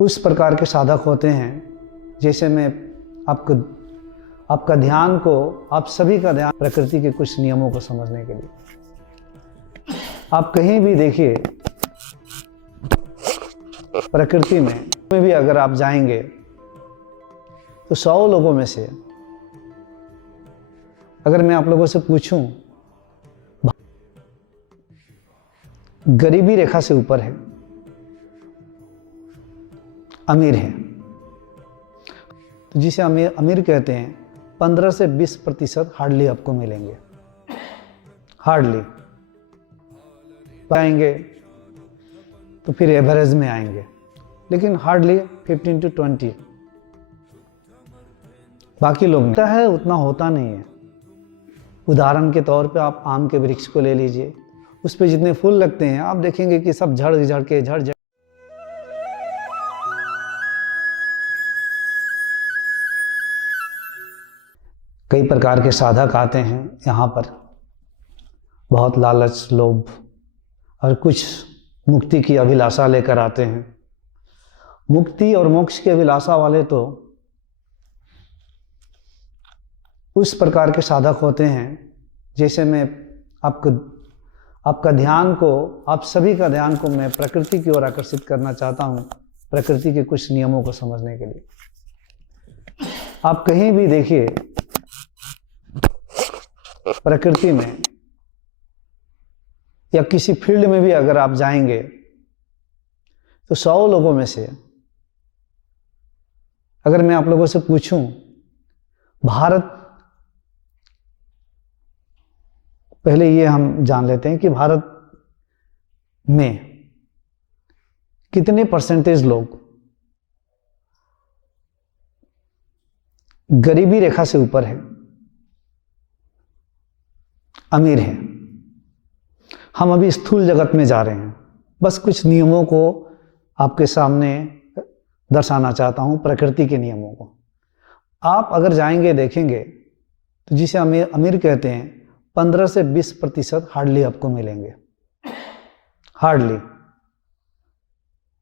उस प्रकार के साधक होते हैं जैसे में आपका ध्यान को, आप सभी का ध्यान प्रकृति के कुछ नियमों को समझने के लिए। आप कहीं भी देखिए प्रकृति में भी अगर आप जाएंगे तो 100 लोगों में से अगर मैं आप लोगों से पूछूं गरीबी रेखा से ऊपर है, अमीर है, तो जिसे अमीर कहते हैं 15 से 20% हार्डली आपको मिलेंगे। हार्डली पाएंगे तो फिर एवरेज में आएंगे, लेकिन हार्डली 15 to 20। बाकी लोग नहीं है, उतना होता नहीं है। उदाहरण के तौर पे आप आम के वृक्ष को ले लीजिए, उस पे जितने फूल लगते हैं आप देखेंगे कि सब झड़ झड़ कई प्रकार के साधक आते हैं यहाँ पर, बहुत लालच, लोभ और कुछ मुक्ति की अभिलाषा लेकर आते हैं। मुक्ति और मोक्ष की अभिलाषा वाले तो उस प्रकार के साधक होते हैं जैसे में आपका ध्यान को, आप सभी का ध्यान को मैं प्रकृति की ओर आकर्षित करना चाहता हूँ, प्रकृति के कुछ नियमों को समझने के लिए। आप कहीं भी देखिए प्रकृति में या किसी फील्ड में भी अगर आप जाएंगे तो 100 लोगों में से अगर मैं आप लोगों से पूछूं भारत, पहले ये हम जान लेते हैं कि भारत में कितने परसेंटेज लोग गरीबी रेखा से ऊपर है, अमीर है। हम अभी स्थूल जगत में जा रहे हैं, बस कुछ नियमों को आपके सामने दर्शाना चाहता हूं, प्रकृति के नियमों को। आप अगर जाएंगे देखेंगे तो जिसे अमीर कहते हैं 15 से 20% हार्डली आपको मिलेंगे, हार्डली।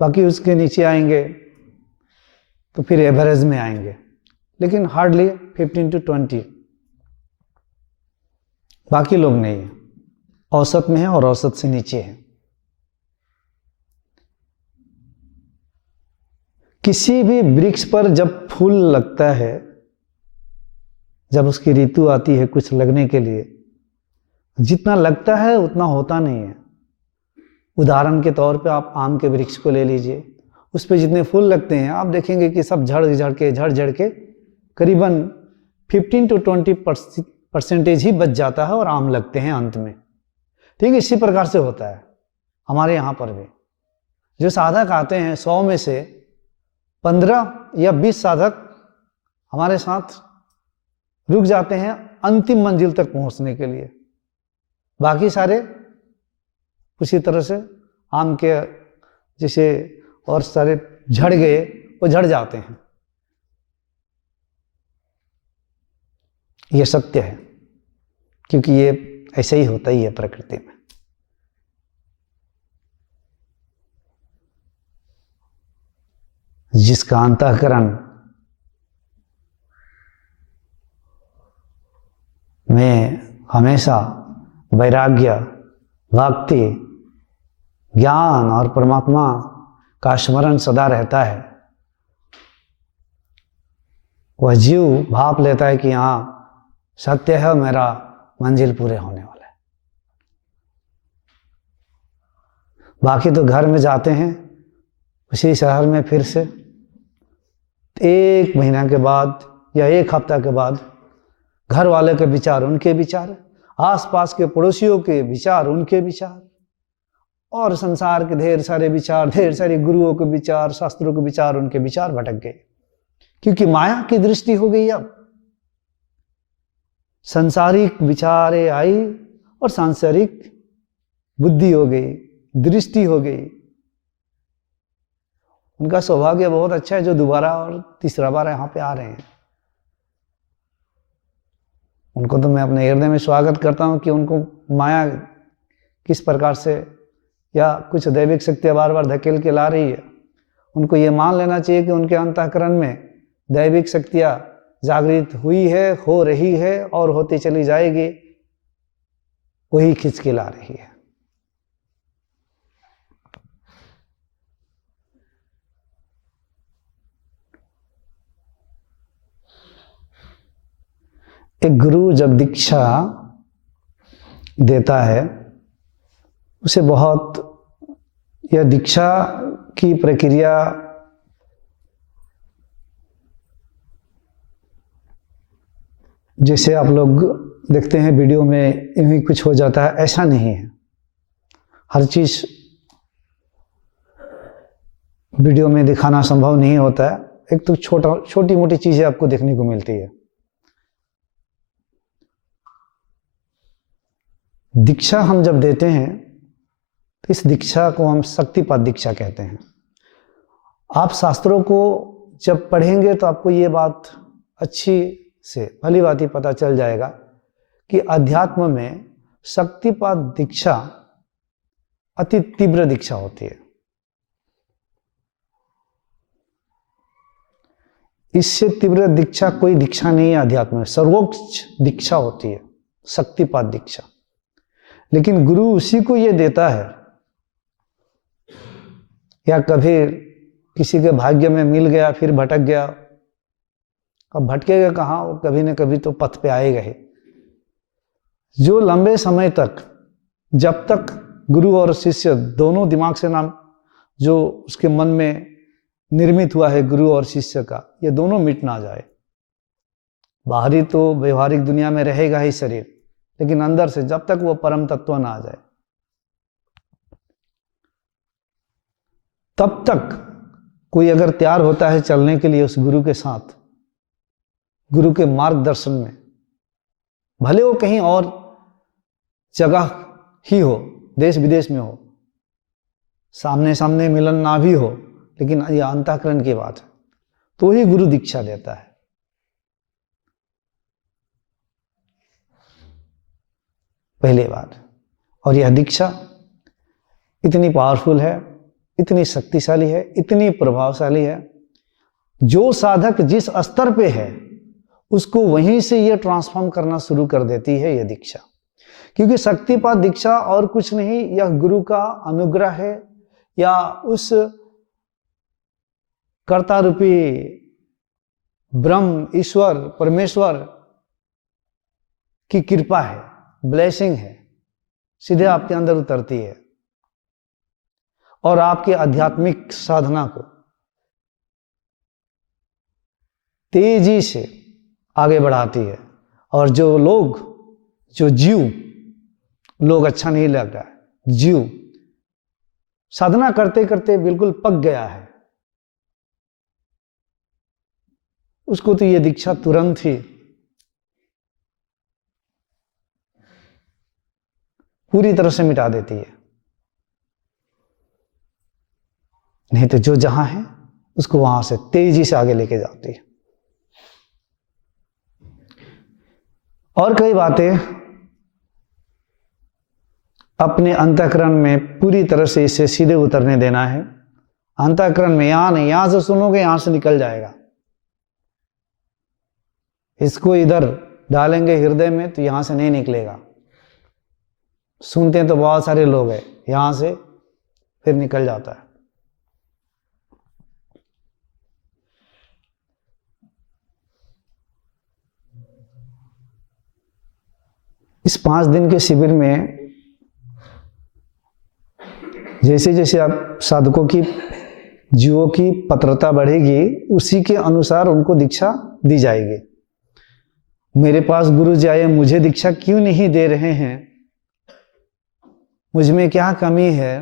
बाकी उसके नीचे आएंगे तो फिर एवरेज में आएंगे, लेकिन हार्डली 15 to 20। बाकी लोग नहीं है, औसत में है और औसत से नीचे है। किसी भी वृक्ष पर जब फूल लगता है, जब उसकी ऋतु आती है कुछ लगने के लिए, जितना लगता है उतना होता नहीं है। उदाहरण के तौर पे आप आम के वृक्ष को ले लीजिए, उस पे जितने फूल लगते हैं आप देखेंगे कि सब झड़ झड़ के करीबन 15 to 20% ही बच जाता है और आम लगते हैं अंत में। ठीक है, इसी प्रकार से होता है हमारे यहाँ पर भी। जो साधक आते हैं 100 में से 15 या 20 साधक हमारे साथ रुक जाते हैं अंतिम मंजिल तक पहुंचने के लिए। बाकी सारे उसी तरह से आम के जैसे और सारे झड़ गए, वो झड़ जाते हैं। ये सत्य है, क्योंकि ये ऐसे ही होता ही है प्रकृति में। जिसका अंतःकरण में हमेशा वैराग्य, भक्ति, ज्ञान और परमात्मा का स्मरण सदा रहता है, वह जीव भाप लेता है कि हाँ सत्य है, मेरा मंजिल पूरे होने वाला है। बाकी तो घर में जाते हैं उसी शहर में, फिर से 1 महीना के बाद या 1 हफ्ता के बाद घर वाले के विचार उनके विचार, आसपास के पड़ोसियों के विचार उनके विचार, और संसार के ढेर सारे विचार, ढेर सारे गुरुओं के विचार, शास्त्रों के विचार, उनके विचार भटक गए, क्योंकि माया की दृष्टि हो गई। अब संसारिक विचारे आई और सांसारिक बुद्धि हो गई, दृष्टि हो गई। उनका सौभाग्य बहुत अच्छा है जो दोबारा और तीसरा बार यहाँ पे आ रहे हैं। उनको तो मैं अपने हृदय में स्वागत करता हूँ कि उनको माया किस प्रकार से या कुछ दैविक शक्तियाँ बार बार धकेल के ला रही है, उनको ये मान लेना चाहिए कि उनके अंतःकरण में दैविक शक्तियां जागृत हुई है, हो रही है और होती चली जाएगी, वही खींच के ला रही है। एक गुरु जब दीक्षा देता है उसे बहुत, यह दीक्षा की प्रक्रिया जैसे आप लोग देखते हैं वीडियो में यूं ही कुछ हो जाता है, ऐसा नहीं है। हर चीज वीडियो में दिखाना संभव नहीं होता है। एक तो छोटी मोटी चीजें आपको देखने को मिलती है। दीक्षा हम जब देते हैं तो इस दीक्षा को हम शक्तिपात दीक्षा कहते हैं। आप शास्त्रों को जब पढ़ेंगे तो आपको ये बात अच्छी से भली भांति पता चल जाएगा कि अध्यात्म में शक्तिपात दीक्षा अति तीव्र दीक्षा होती है। इससे तीव्र दीक्षा कोई दीक्षा नहीं है अध्यात्म में। सर्वोच्च दीक्षा होती है शक्तिपात दीक्षा। लेकिन गुरु उसी को ये देता है, या कभी किसी के भाग्य में मिल गया फिर भटक गया। अब भटकेगा कहाँ, वो कभी न कभी तो पथ पे आएगा ही। जो लंबे समय तक, जब तक गुरु और शिष्य दोनों दिमाग से नाम जो उसके मन में निर्मित हुआ है गुरु और शिष्य का, ये दोनों मिट ना जाए। बाहरी तो व्यवहारिक दुनिया में रहेगा ही शरीर, लेकिन अंदर से जब तक वो परम तत्व ना आ जाए तब तक कोई अगर तैयार होता है चलने के लिए उस गुरु के साथ, गुरु के मार्गदर्शन में, भले वो कहीं और जगह ही हो, देश विदेश में हो, सामने सामने मिलन ना भी हो, लेकिन यह अंतःकरण की बात है, तो ही गुरु दीक्षा देता है। पहली बात। और यह दीक्षा इतनी पावरफुल है, इतनी शक्तिशाली है, इतनी प्रभावशाली है, जो साधक जिस स्तर पे है उसको वहीं से यह ट्रांसफॉर्म करना शुरू कर देती है यह दीक्षा। क्योंकि शक्तिपात दीक्षा और कुछ नहीं, यह गुरु का अनुग्रह है या उस कर्ता रूपी ब्रह्म, ईश्वर, परमेश्वर की कृपा है, ब्लेसिंग है, सीधे आपके अंदर उतरती है और आपके आध्यात्मिक साधना को तेजी से आगे बढ़ाती है। और जो जीव लोग अच्छा नहीं लग रहा है, जीव साधना करते करते बिल्कुल पक गया है, उसको तो ये दीक्षा तुरंत ही पूरी तरह से मिटा देती है। नहीं तो जो जहां है उसको वहां से तेजी से आगे लेके जाती है। और कई बातें अपने अंतःकरण में पूरी तरह से इसे सीधे उतरने देना है। अंतःकरण में यहां नहीं, यहां से सुनोगे यहां से निकल जाएगा। इसको इधर डालेंगे हृदय में तो यहां से नहीं निकलेगा। सुनते हैं तो बहुत सारे लोग हैं, यहां से फिर निकल जाता है। इस 5 दिन के शिविर में जैसे जैसे आप साधकों की, जीवों की पत्रता बढ़ेगी, उसी के अनुसार उनको दीक्षा दी जाएगी। मेरे पास गुरु जी आए, मुझे दीक्षा क्यों नहीं दे रहे हैं, मुझ में क्या कमी है,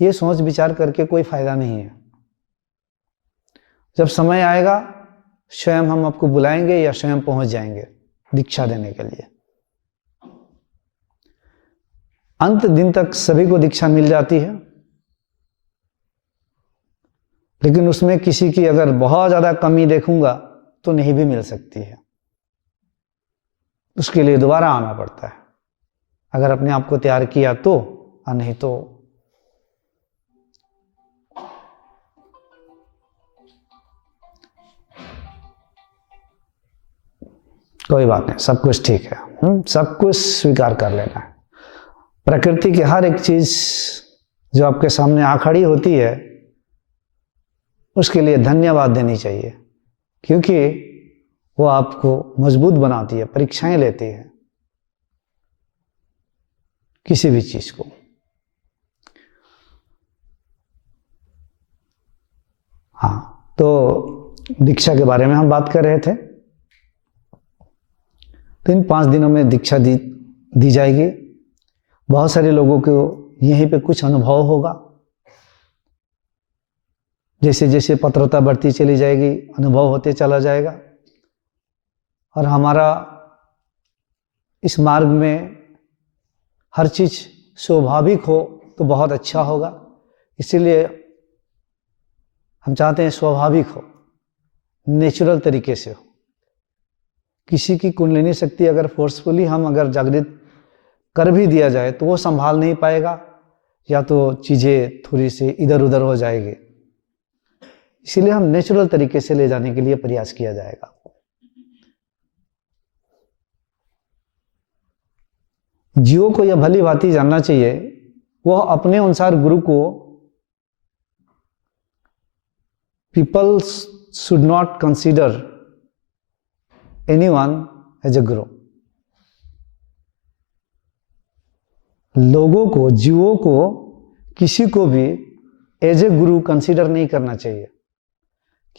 ये सोच विचार करके कोई फायदा नहीं है। जब समय आएगा स्वयं हम आपको बुलाएंगे या स्वयं पहुंच जाएंगे दीक्षा देने के लिए। अंत दिन तक सभी को दीक्षा मिल जाती है, लेकिन उसमें किसी की अगर बहुत ज्यादा कमी देखूंगा तो नहीं भी मिल सकती है। उसके लिए दोबारा आना पड़ता है, अगर अपने आप को तैयार किया तो, और नहीं तो कोई बात नहीं, सब कुछ ठीक है। सब कुछ स्वीकार कर लेना है। प्रकृति की हर एक चीज जो आपके सामने आ खड़ी होती है उसके लिए धन्यवाद देनी चाहिए, क्योंकि वो आपको मजबूत बनाती है, परीक्षाएं लेती है किसी भी चीज को। हाँ, तो दीक्षा के बारे में हम बात कर रहे थे। तो इन 5 दिनों में दीक्षा दी जाएगी। बहुत सारे लोगों को यहीं पे कुछ अनुभव होगा। जैसे जैसे पत्रता बढ़ती चली जाएगी, अनुभव होते चला जाएगा। और हमारा इस मार्ग में हर चीज स्वाभाविक हो तो बहुत अच्छा होगा। इसीलिए हम चाहते हैं स्वाभाविक हो, नेचुरल तरीके से हो। किसी की कुंडलिनी शक्ति अगर फोर्सफुली हम अगर जागृत कर भी दिया जाए तो वो संभाल नहीं पाएगा, या तो चीजें थोड़ी सी इधर उधर हो जाएगी। इसीलिए हम नेचुरल तरीके से ले जाने के लिए प्रयास किया जाएगा। जीवों को यह भली भांति जानना चाहिए, वह अपने अनुसार गुरु को people should not consider anyone as a guru. लोगों को, जीवों को किसी को भी एज ए गुरु कंसीडर नहीं करना चाहिए।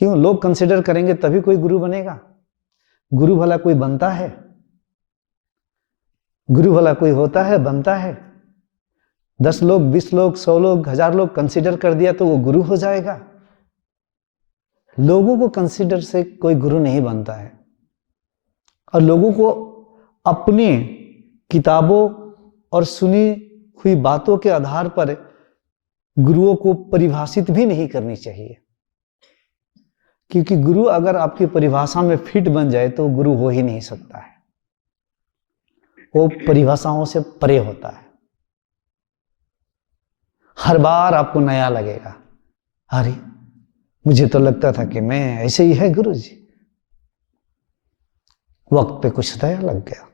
क्यों? लोग कंसीडर करेंगे तभी कोई गुरु बनेगा। गुरु भला कोई बनता है? गुरु भला कोई होता है, बनता है? 10 लोग, 20 लोग, 100 लोग, 1000 लोग कंसीडर कर दिया तो वो गुरु हो जाएगा? लोगों को कंसीडर से कोई गुरु नहीं बनता है। और लोगों को अपनी किताबों और सुनी हुई बातों के आधार पर गुरुओं को परिभाषित भी नहीं करनी चाहिए, क्योंकि गुरु अगर आपकी परिभाषा में फिट बन जाए तो गुरु हो ही नहीं सकता है। वो परिभाषाओं से परे होता है। हर बार आपको नया लगेगा, अरे मुझे तो लगता था कि मैं ऐसे ही है गुरु जी। वक्त पे कुछ नया लग गया।